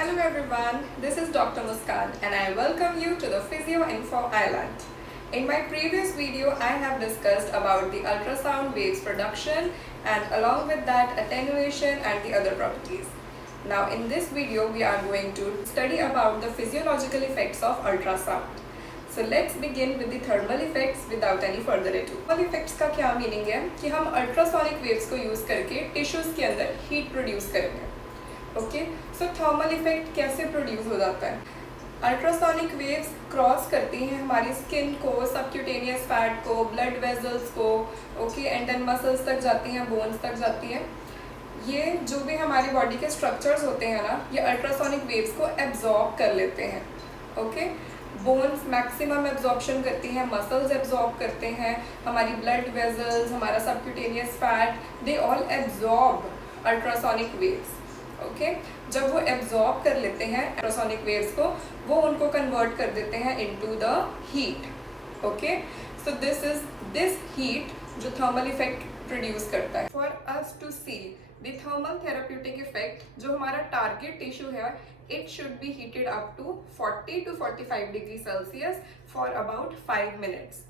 Hello everyone, this is Dr. Muskan and I welcome you to the Physio Info Island. In my previous video, I have discussed about the ultrasound waves production and along with that attenuation and the other properties. Now in this video, we are going to study about the physiological effects of ultrasound. So let's begin with the thermal effects without any further ado. Thermal effects का क्या meaning है कि हम ultrasonic waves को use करके tissues के अंदर heat produce करेंगे. ओके, सो थर्मल इफेक्ट कैसे प्रोड्यूस हो जाता है? अल्ट्रासोनिक वेव्स क्रॉस करती हैं हमारी स्किन को, सबक्यूटेनियस फैट को, ब्लड वेजल्स को, ओके, एंड देन मसल्स तक जाती हैं, बोन्स तक जाती हैं. ये जो भी हमारी बॉडी के स्ट्रक्चर्स होते हैं ना, ये अल्ट्रासोनिक वेव्स को एब्जॉर्ब कर लेते हैं. ओके, बोन्स मैक्सिमम एब्जॉर्प्शन करती हैं, मसल्स एब्जॉर्ब करते हैं, हमारी ब्लड वेजल्स, हमारा subcutaneous fat, they all absorb ultrasonic waves. Okay, जब वो एब्जॉर्ब कर लेते हैं अल्ट्रासोनिक वेव्स को, वो उनको कन्वर्ट कर देते हैं into the heat. Okay, so this heat जो थर्मल इफेक्ट प्रोड्यूस करता है. For us to see the thermal therapeutic effect, जो हमारा टारगेट टिश्यू है, it should be heated up to 40 to 45 degree Celsius for about 5 minutes.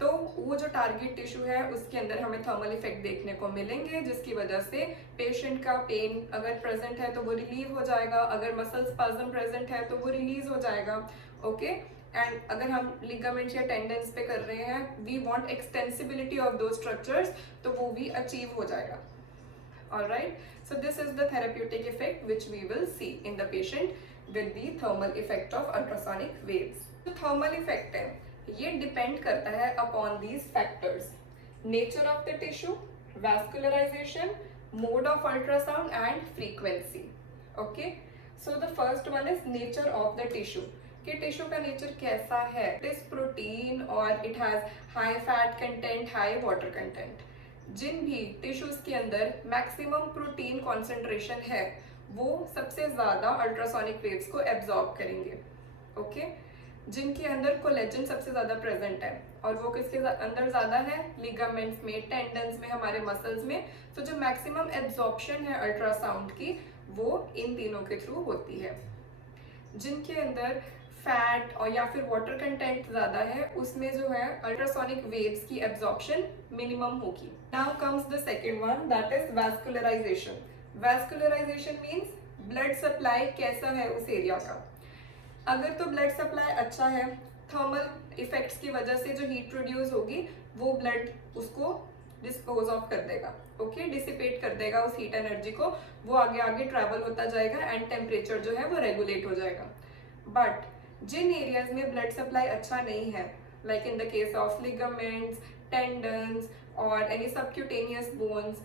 तो वो जो target tissue है उसके अंदर हमें थर्मल इफेक्ट देखने को मिलेंगे, जिसकी वजह से पेशेंट का पेन अगर प्रेजेंट है तो वो रिलीव हो जाएगा, अगर मसल स्पाज्म प्रेजेंट है तो वो रिलीज हो जाएगा. ओके, एंड अगर हम लिगामेंट्स या टेंडन्स पे कर रहे हैं, वी वांट एक्सटेंसिबिलिटी ऑफ दो स्ट्रक्चर्स, तो वो भी अचीव हो जाएगा. Alright, so this is the therapeutic effect which we will see in the patient with the thermal effect of ultrasonic waves. जो थर्मल इफेक्ट है ये डिपेंड करता है upon these factors: nature of the tissue, vascularisation, mode of ultrasound and frequency. Okay, so the first one is nature of the tissue. कि tissue का nature कैसा है? It is protein और it has high fat content, high water content. जिन भी tissues के अंदर maximum protein concentration है, वो सबसे ज्यादा अल्ट्रासोनिक वेव्स को एब्जॉर्ब करेंगे. ओके, जिनके अंदर कोलेजन सबसे ज्यादा प्रेजेंट है, और वो किसके अंदर ज्यादा है? लिगामेंट्स में, टेंडन्स में, हमारे मसल्स में. तो जो मैक्सिमम एब्जॉर्प्शन है अल्ट्रासाउंड की, वो इन तीनों के थ्रू होती है. जिनके अंदर फैट और या फिर वाटर कंटेंट ज्यादा है, उसमें जो है अल्ट्रासोनिक वेव्स की एब्जॉर्प्शन मिनिमम होगी. Now comes the second one, that is vascularisation. Vascularisation means blood supply कैसा है उस एरिया का. अगर तो ब्लड सप्लाई अच्छा है, थर्मल इफेक्ट्स की वजह से जो हीट प्रोड्यूस होगी वो ब्लड उसको डिस्पोज ऑफ कर देगा. ओके, डिसिपेट कर देगा उस हीट एनर्जी को, वो आगे आगे ट्रैवल होता जाएगा एंड टेम्परेचर जो है वो रेगुलेट हो जाएगा. बट जिन एरियाज में ब्लड सप्लाई अच्छा नहीं है, like in the case of ligaments, tendons और एनी सबक्यूटेनियस बोन्स,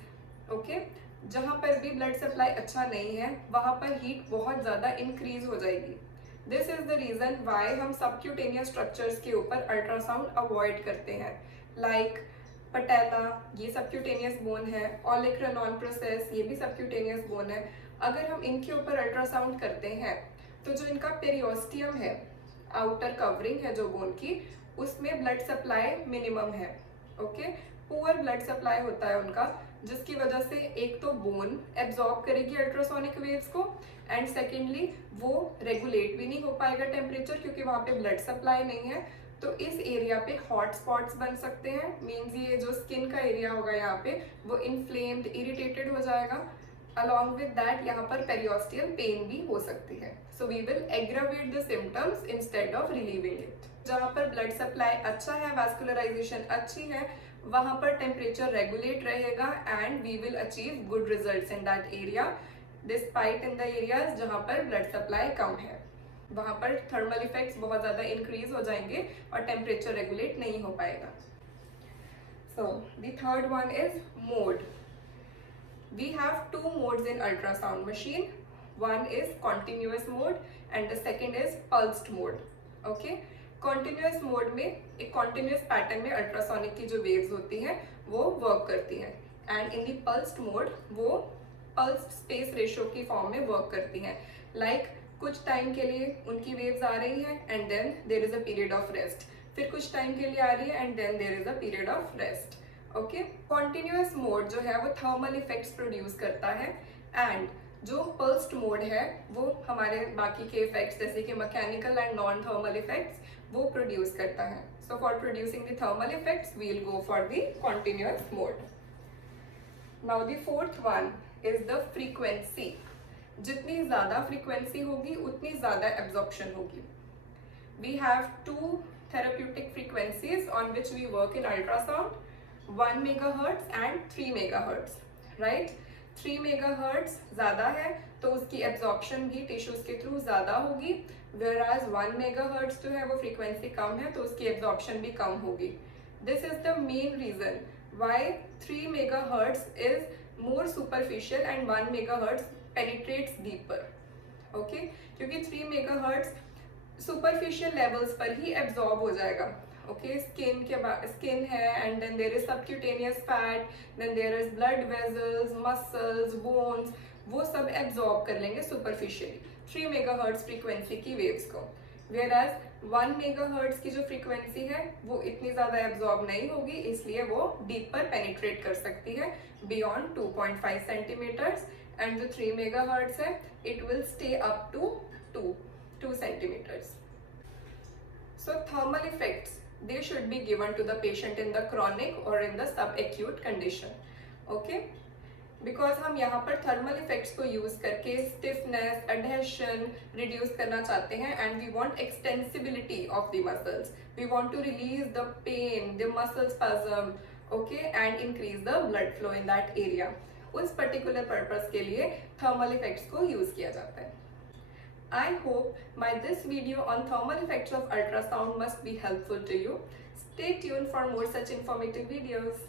ओके, जहाँ पर भी ब्लड सप्लाई अच्छा नहीं है, वहाँ पर हीट बहुत ज़्यादा इंक्रीज हो जाएगी. This is the reason why हम सबक्यूटेनियस स्ट्रक्चर्स के ऊपर अल्ट्रासाउंड अवॉइड करते हैं. लाइक पटेला, ये सबक्यूटेनियस बोन है, ओलेक्रानॉन प्रोसेस, ये भी सबक्यूटेनियस बोन है. अगर हम इनके ऊपर अल्ट्रासाउंड करते हैं तो जो इनका पेरियोस्टियम है, आउटर कवरिंग है जो बोन की, उसमें ब्लड सप्लाई मिनिमम है. ओके, पुअर ब्लड सप्लाई होता है उनका, जिसकी वजह से एक तो बोन एब्जॉर्ब करेगी अल्ट्रासोनिक वेव्स को, एंड सेकेंडली वो रेगुलेट भी नहीं हो पाएगा टेम्परेचर, क्योंकि वहाँ पे ब्लड सप्लाई नहीं है. तो इस एरिया पे हॉट स्पॉट्स बन सकते हैं. मीन्स ये जो स्किन का एरिया होगा यहाँ पे, वो इन्फ्लेम्ड, इरिटेटेड हो जाएगा. अलॉन्ग विद दैट यहाँ पर पेरियोस्टियल पेन भी हो सकती है. So we will aggravate the symptoms instead of relieving it. जहाँ पर ब्लड सप्लाई अच्छा है, वैस्कुलराइजेशन अच्छी है, वहाँ पर टेम्परेचर रेगुलेट रहेगा and we will achieve good results in that area, despite in the areas जहाँ पर ब्लड सप्लाई कम है. वहाँ पर थर्मल इफेक्ट्स बहुत ज़्यादा इंक्रीज हो जाएंगे और टेम्परेचर रेगुलेट नहीं हो पाएगा. So the third one is mode. We have two modes in ultrasound machine. One is continuous mode and the second is pulsed mode. Okay, continuous mode में एक continuous pattern में ultrasonic की जो waves होती हैं वो work करती हैं, and in the pulsed mode वो pulsed space ratio की form में work करती हैं. Like कुछ टाइम के लिए उनकी waves आ रही हैं and then there is a period of rest. फिर कुछ टाइम के लिए आ रही है and then there is a period of rest. Okay, continuous mode जो है वो थर्मल इफेक्ट्स प्रोड्यूस करता है, एंड जो पल्स्ड मोड है वो हमारे बाकी के इफेक्ट्स जैसे कि mechanical and non thermal effects वो प्रोड्यूस करता है. So for producing the thermal effects we will go for the continuous mode. Now the fourth one is the frequency. जितनी ज़्यादा फ्रीक्वेंसी होगी उतनी ज़्यादा एब्जॉर्प्शन होगी. We have to therapeutic frequencies on which we work in ultrasound, 1 megahertz and 3 megahertz, right? 3 megahertz ज़्यादा है तो उसकी एब्जॉर्प्शन भी टिश्यूज के थ्रू ज़्यादा होगी, whereas 1 megahertz जो है वो फ्रीक्वेंसी कम है तो उसकी एब्जॉर्प्शन भी कम होगी. This is the main reason why 3 megahertz is more superficial and 1 megahertz penetrates deeper. Okay? क्योंकि 3 megahertz सुपरफिशियल लेवल्स पर ही एब्जॉर्ब हो जाएगा. ओके, स्किन है and then there is subcutaneous fat, then there is blood vessels, muscles, bones, वो सब absorb कर लेंगे superficially 3 megahertz frequency की वेव्स को. वेयरएज 1 मेगाहर्ट्ज की जो फ्रीक्वेंसी है वो इतनी ज़्यादा एब्जॉर्ब नहीं होगी, इसलिए वो डीपर पेनिट्रेट कर सकती है बियॉन्ड 2.5 सेंटीमीटर्स, एंड जो 3 मेगाहर्ट्ज है it will stay up to 2 centimeters. So thermal effects, they should be given to the patient in the chronic or in the subacute condition. Okay? Because हम यहाँ पर thermal effects को use करके stiffness, adhesion reduce करना चाहते हैं and we want extensibility of the muscles. We want to release the pain, the muscle spasm, okay, and increase the blood flow in that area. उस particular purpose के लिए thermal effects को use किया जाता है. I hope this video on thermal effects of ultrasound must be helpful to you. Stay tuned for more such informative videos.